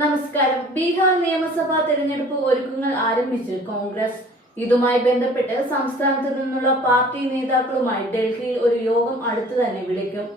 നമസ്കാരം. ബീഹാർ നിയമസഭാ തെരഞ്ഞെടുപ്പ് ഒരുക്കങ്ങൾ ആരംഭിച്ചു കോൺഗ്രസ്. ഇതുമായി ബന്ധപ്പെട്ട് സംസ്ഥാനത്ത് നിന്നുള്ള പാർട്ടി നേതാക്കളുമായി ഡൽഹിയിൽ ഒരു യോഗം അടുത്തു തന്നെ വിളിക്കും.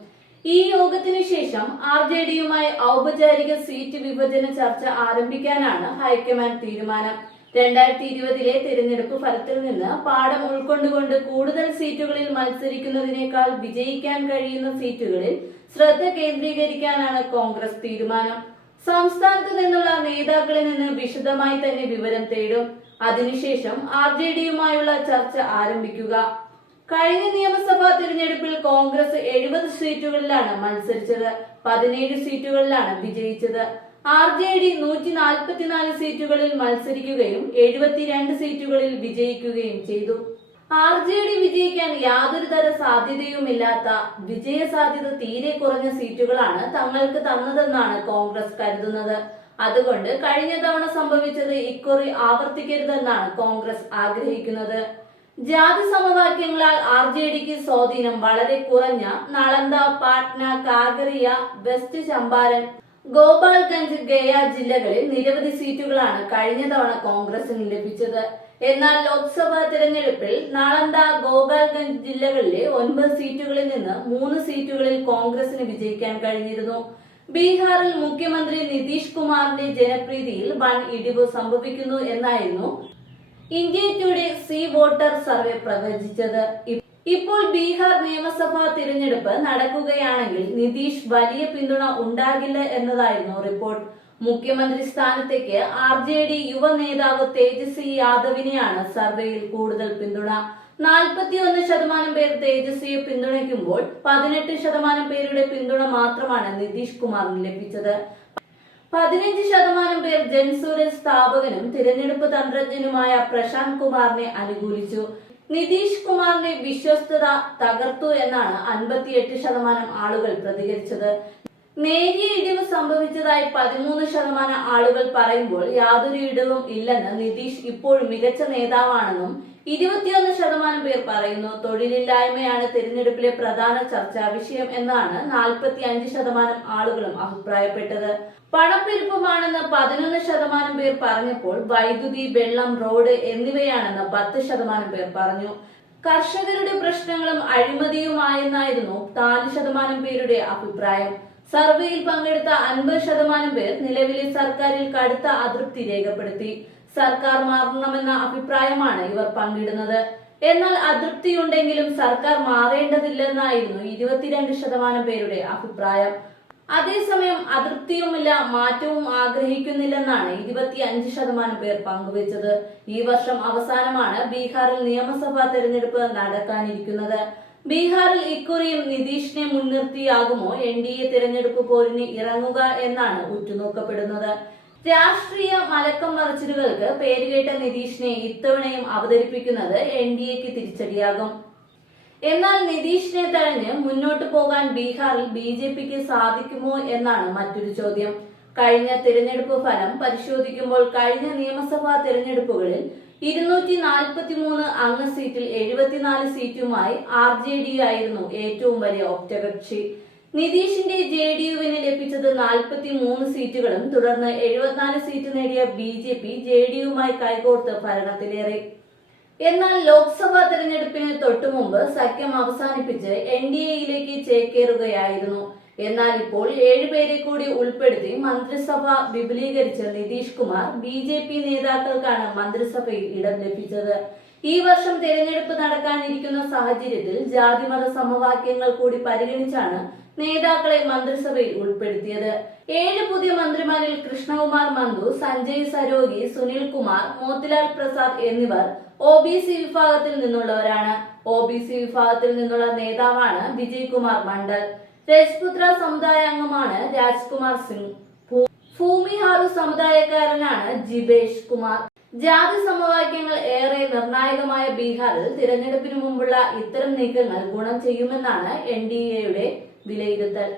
ഈ യോഗത്തിന് ശേഷം ആർ ജെ ഡിയുമായി ഔപചാരിക സീറ്റ് വിഭജന ചർച്ച ആരംഭിക്കാനാണ് ഹൈക്കമാൻഡ് തീരുമാനം. രണ്ടായിരത്തി ഇരുപതിലെ തിരഞ്ഞെടുപ്പ് ഫലത്തിൽ നിന്ന് പാഠം ഉൾക്കൊണ്ടുകൊണ്ട് കൂടുതൽ സീറ്റുകളിൽ മത്സരിക്കുന്നതിനേക്കാൾ വിജയിക്കാൻ കഴിയുന്ന സീറ്റുകളിൽ ശ്രദ്ധ കേന്ദ്രീകരിക്കാനാണ് കോൺഗ്രസ് തീരുമാനം. സംസ്ഥാനത്ത് നിന്നുള്ള നേതാക്കളിൽ നിന്ന് വിശദമായി തന്നെ വിവരം തേടും. അതിനുശേഷം ആർ ജെ ഡിയുമായുള്ള ചർച്ച ആരംഭിക്കുക. കഴിഞ്ഞ നിയമസഭാ തിരഞ്ഞെടുപ്പിൽ കോൺഗ്രസ് എഴുപത് സീറ്റുകളിലാണ് മത്സരിച്ചത്. പതിനേഴ് സീറ്റുകളിലാണ് വിജയിച്ചത്. ആർ ജെ ഡി നൂറ്റി നാൽപ്പത്തിനാല് സീറ്റുകളിൽ മത്സരിക്കുകയും എഴുപത്തിരണ്ട് സീറ്റുകളിൽ വിജയിക്കുകയും ചെയ്തു. ആർ ജെ ഡി വിജയിക്കാൻ യാതൊരു തര സാധ്യതയുമില്ലാത്ത വിജയ സാധ്യത തീരെ കുറഞ്ഞ സീറ്റുകളാണ് തങ്ങൾക്ക് തന്നതെന്നാണ് കോൺഗ്രസ് കരുതുന്നത്. അതുകൊണ്ട് കഴിഞ്ഞ തവണ സംഭവിച്ചത് ഇക്കുറി ആവർത്തിക്കരുതെന്നാണ് കോൺഗ്രസ് ആഗ്രഹിക്കുന്നത്. ജാതി സമവാക്യങ്ങളാൽ ആർ ജെ ഡിക്ക് സ്വാധീനം വളരെ കുറഞ്ഞ നളന്ദ പാട്ന കാഗറിയ വെസ്റ്റ് ചമ്പാരൻ ഗോപാൽഗഞ്ച് ഗയ ജില്ലകളിൽ നിരവധി സീറ്റുകളാണ് കഴിഞ്ഞ തവണ കോൺഗ്രസിന് ലഭിച്ചത്. എന്നാൽ ലോക്സഭാ തിരഞ്ഞെടുപ്പിൽ നാളന്ദ ഗോപാൽഗഞ്ച് ജില്ലകളിലെ ഒൻപത് സീറ്റുകളിൽ നിന്ന് മൂന്ന് സീറ്റുകളിൽ കോൺഗ്രസിന് വിജയിക്കാൻ കഴിഞ്ഞിരുന്നു. ബീഹാറിൽ മുഖ്യമന്ത്രി നിതീഷ് കുമാറിന്റെ ജനപ്രീതിയിൽ വൻ ഇടിവ് സംഭവിക്കുന്നു എന്നായിരുന്നു India Today C Voter survey പ്രവചിച്ചത്. ഇപ്പോൾ ബീഹാർ നിയമസഭാ തിരഞ്ഞെടുപ്പ് നടക്കുകയാണെങ്കിൽ നിതീഷ് വലിയ പിന്തുണ ഉണ്ടാകില്ല എന്നതായിരുന്നു റിപ്പോർട്ട്. മുഖ്യമന്ത്രി സ്ഥാനത്തേക്ക് ആർ ജെ ഡി യുവ നേതാവ് തേജസ്വി യാദവിനെയാണ് സർവേയിൽ കൂടുതൽ പിന്തുണ. നാൽപ്പത്തിയൊന്ന് ശതമാനം പേർ തേജസ്വിയെ പിന്തുണയ്ക്കുമ്പോൾ പതിനെട്ട് ശതമാനം പേരുടെ പിന്തുണ മാത്രമാണ് നിതീഷ് കുമാറിന് ലഭിച്ചത്. പതിനഞ്ച് ശതമാനം പേർ ജൻസൂരജ് സ്ഥാപകനും തിരഞ്ഞെടുപ്പ് തന്ത്രജ്ഞനുമായ പ്രശാന്ത് കുമാറിനെ അനുകൂലിച്ചു. നിതീഷ് കുമാറിന്റെ വിശ്വസ്തത തകർത്തു എന്നാണ് അൻപത്തിയെട്ട് ശതമാനം ആളുകൾ പ്രതികരിച്ചത്. നേരിയ ഇടിവ് സംഭവിച്ചതായി പതിമൂന്ന് ശതമാനം ആളുകൾ പറയുമ്പോൾ യാതൊരു ഇടിവും ഇല്ലെന്ന് നിതീഷ് ഇപ്പോഴും മികച്ച നേതാവാണെന്നും ഇരുപത്തിയൊന്ന് ശതമാനം പേർ പറയുന്നു തൊഴിലില്ലായ്മയാണ് തിരഞ്ഞെടുപ്പിലെ പ്രധാന ചർച്ചാ വിഷയം എന്നാണ് നാൽപ്പത്തി അഞ്ച് ശതമാനം ആളുകളും അഭിപ്രായപ്പെട്ടത്. പണപ്പെരുപ്പമാണെന്ന് പതിനൊന്ന് ശതമാനം പേർ പറഞ്ഞപ്പോൾ വൈദ്യുതി വെള്ളം റോഡ് എന്നിവയാണെന്ന് പത്ത് ശതമാനം പേർ പറഞ്ഞു. കർഷകരുടെ പ്രശ്നങ്ങളും അഴിമതിയുമായെന്നായിരുന്നു നാല് ശതമാനം പേരുടെ അഭിപ്രായം. സർവേയിൽ പങ്കെടുത്ത അൻപത് ശതമാനം പേർ നിലവിലെ സർക്കാരിൽ കടുത്ത അതൃപ്തി രേഖപ്പെടുത്തി. സർക്കാർ മാറണമെന്ന അഭിപ്രായമാണ് ഇവർ പങ്കിടുന്നത്. എന്നാൽ അതൃപ്തിയുണ്ടെങ്കിലും സർക്കാർ മാറേണ്ടതില്ലെന്നായിരുന്നു ഇരുപത്തിരണ്ട് ശതമാനം പേരുടെ അഭിപ്രായം. അതേസമയം അതൃപ്തിയുമില്ല മാറ്റവും ആഗ്രഹിക്കുന്നില്ലെന്നാണ് ഇരുപത്തി അഞ്ച് ശതമാനം പേർ പങ്കുവച്ചത്. ഈ വർഷം അവസാനമാണ് ബീഹാറിൽ നിയമസഭാ തെരഞ്ഞെടുപ്പ് നടക്കാനിരിക്കുന്നത്. ബീഹാറിൽ ഇക്കുറിയും നിതീഷിനെ മുൻനിർത്തിയാകുമോ എൻ ഡി എ തിരഞ്ഞെടുപ്പ് പോരിന് ഇറങ്ങുക എന്നാണ് ഉറ്റുനോക്കപ്പെടുന്നത്. രാഷ്ട്രീയ മലക്കം മറിച്ചിലുകൾക്ക് പേരുകേട്ട നിതീഷിനെ ഇത്തവണയും അവതരിപ്പിക്കുന്നത് എൻ ഡി എക്ക് തിരിച്ചടിയാകും. എന്നാൽ നിതീഷിനെ തഴഞ്ഞ് മുന്നോട്ട് പോകാൻ ബീഹാറിൽ ബി ജെ പിക്ക് സാധിക്കുമോ എന്നാണ് മറ്റൊരു ചോദ്യം. കഴിഞ്ഞ തിരഞ്ഞെടുപ്പ് ഫലം പരിശോധിക്കുമ്പോൾ കഴിഞ്ഞ നിയമസഭാ തിരഞ്ഞെടുപ്പുകളിൽ ഇരുന്നൂറ്റി നാൽപ്പത്തി മൂന്ന് അംഗ സീറ്റിൽ എഴുപത്തിനാല് സീറ്റുമായി ആർ ജെ ഡി ആയിരുന്നു ഏറ്റവും വലിയ ഒറ്റകക്ഷി. നിതീഷിന്റെ ജെ ഡി യുവിന് ലഭിച്ചത് നാൽപ്പത്തി മൂന്ന് സീറ്റുകളും തുടർന്ന് എഴുപത്തിനാല് സീറ്റ് നേടിയ B J P J D യുമായി കൈകോർത്ത് ഭരണത്തിലേറി. എന്നാൽ ലോക്സഭാ തെരഞ്ഞെടുപ്പിന് തൊട്ടുമുമ്പ് സഖ്യം അവസാനിപ്പിച്ച് എൻ ഡി എയിലേക്ക് ചേക്കേറുകയായിരുന്നു. എന്നാൽ ഇപ്പോൾ ഏഴുപേരെ കൂടി ഉൾപ്പെടുത്തി മന്ത്രിസഭ വിപുലീകരിച്ച Nitish Kumar B J P നേതാക്കൾക്കാണ് മന്ത്രിസഭയിൽ ഇടം ലഭിച്ചത്. ഈ വർഷം തെരഞ്ഞെടുപ്പ് നടക്കാനിരിക്കുന്ന സാഹചര്യത്തിൽ ജാതിമത സമവാക്യങ്ങൾ കൂടി പരിഗണിച്ചാണ് നേതാക്കളെ മന്ത്രിസഭയിൽ ഉൾപ്പെടുത്തിയത്. ഏഴ് പുതിയ മന്ത്രിമാരിൽ കൃഷ്ണകുമാർ മന്ദു സഞ്ജയ് സരോഗി സുനിൽ കുമാർ മോത്തിലാൽ പ്രസാദ് എന്നിവർ ഒ ബി സി വിഭാഗത്തിൽ നിന്നുള്ളവരാണ്. ഒ ബി സി വിഭാഗത്തിൽ നിന്നുള്ള നേതാവാണ് വിജയ് കുമാർ മണ്ഡൽ. രജ്പുത്ര സമുദായ അംഗമാണ് രാജ്കുമാർ സിംഗ്. ഭൂമിഹാറു സമുദായക്കാരനാണ് ജിബേഷ് കുമാർ. ജാതി സമവാക്യങ്ങൾ ഏറെ നിർണായകമായ ബീഹാറിൽ തിരഞ്ഞെടുപ്പിനു മുമ്പുള്ള ഇത്തരം നീക്കങ്ങൾ ഗുണം ചെയ്യുമെന്നാണ് എൻ ഡി എയുടെ വിലയിരുത്തൽ.